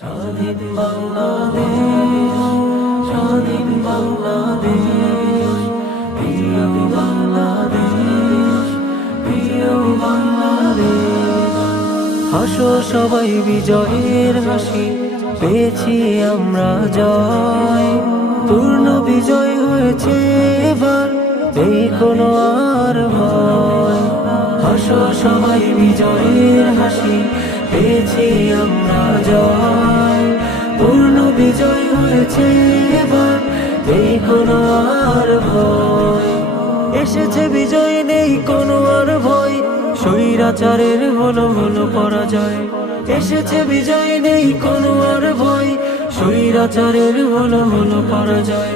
স্বাধীন বাংলাদেশ, স্বাধীন বাংলাদেশ, প্রিয় বাংলাদেশ, প্রিয় বাংলাদেশ। হাসো সবাই বিজয়ের হাসি, পেয়েছি আমরা জয়। পূর্ণ বিজয় হয়েছে এবার, নেই কোনো আর ভয়। হাসো সবাই বিজয়ের হাসি, পেয়েছি আমরা জয়। পূর্ণ বিজয় হয়েছে এবার, নেই কোনো আর ভয়। এসেছে বিজয়, নেই কোনো আর ভয়, স্বৈরাচারের হলো হলো পরাজয়। এসেছে বিজয়, নেই কোনো আর ভয়, স্বৈরাচারের হলো হলো পরাজয়।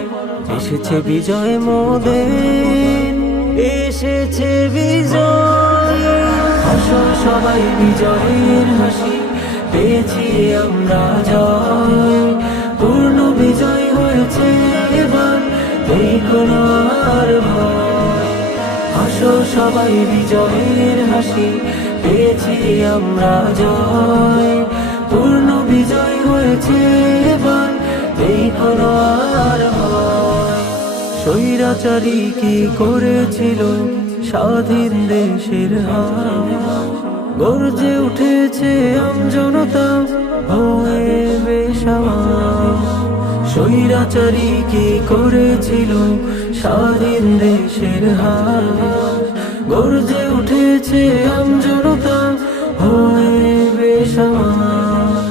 এসেছে বিজয় মোদের, এসেছে বিজয়। হাসো সবাই বিজয়ের হাসি, পেয়েছি আমরা জয়। পূর্ণ বিজয় হয়েছে এবার, নেই কোনো আর ভয়। হাসো সবাই বিজয়ের হাসি, পেয়েছি আমরা জয়। পূর্ণ বিজয় হয়েছে এবার, নেই কোনো আর ভয়। স্বৈরাচারী কি করেছিল স্বাধীন দেশের হাল, গর্জে উঠেছে আমজনতা হয়ে বেসামাল। স্বৈরাচারী কি করেছিল স্বাধীন দেশের হাল, গর্জে উঠেছে আমজনতা হয়ে বেসামাল।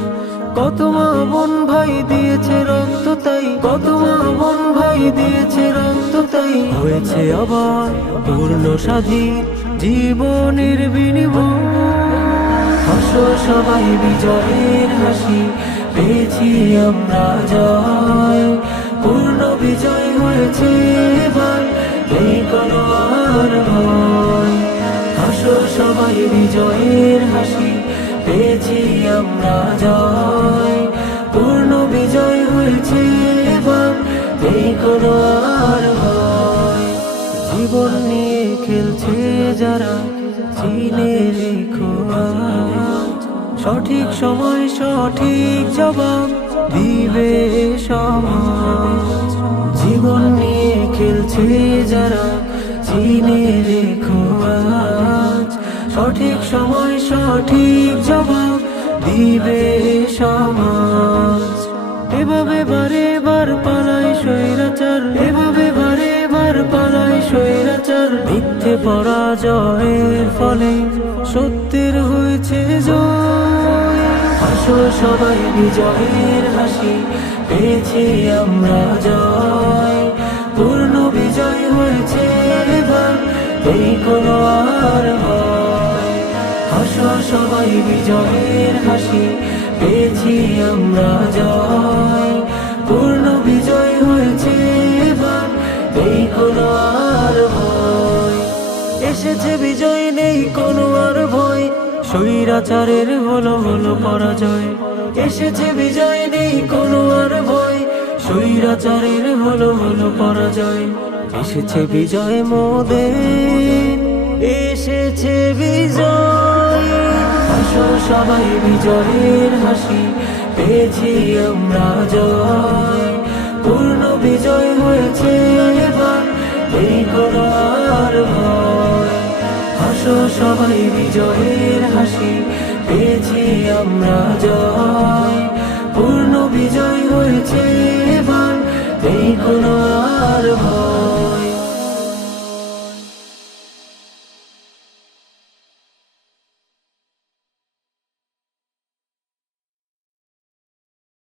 কত মা বোন ভাই দিয়েছে রক্ত তাই, কত মা বোন ভাই দিয়েছে রক্ত তাই। হয়েছে আবার পূর্ণ স্বাধীন জীবনের বিনিময়। হাসো সবাই বিজয়ের হাসি, পেয়েছি আমরা জয়। পূর্ণ বিজয় হয়েছে এবার, নেই কোনো আর ভয়। হাসো সবাই বিজয়ের হাসি, পেয়েছি আমরা জয়। পূর্ণ বিজয় হয়েছে এবার, নেই কোনো আর ভয়। জীবন নিয়ে খেলছে যারা, চিনে রেখো আজ। সঠিক সময় সঠিক জবাব দিবে সমাজ। জীবন নিয়ে খেলছে যারা, চিনে রেখো আজ। সঠিক সময় সঠিক জবাব দিবে সমাজ। এভাবে বারে বার পালায় স্বৈরাচার, এভাবে বারে বার পালায় স্বৈরাচার। মিথ্যে পরাজয়ের ফলে সত্যের হয়েছে জয়। হাসো সবাই বিজয়ের হাসি, পেয়েছি আমরা জয়। পূর্ণ বিজয় হয়েছে এবার, নেই কোনো আর ভয়। হাসো সবাই বিজয়ের হাসি, পেয়েছি আমরা জয়। পূর্ণ বিজয় হয়েছে এবার, নেই কোনো আর ভয়। এসেছে বিজয়, নেই কোনো আর ভয়, স্বৈরাচারের হলো হলো পরাজয়। এসেছে বিজয়, নেই কোনো আর ভয়, স্বৈরাচারের হলো হলো পরাজয়। এসেছে বিজয় মোদের, এসেছে বিজয়। হাসো সবাই বিজয়ের হাসি, পেয়েছি আমরা জয়। পূর্ণ বিজয় হয়েছে এবার, নেই কোনো আর ভয়। হাসো সবাই বিজয়ের হাসি, পেয়েছি আমরা জয়। পূর্ণ বিজয় হয়েছে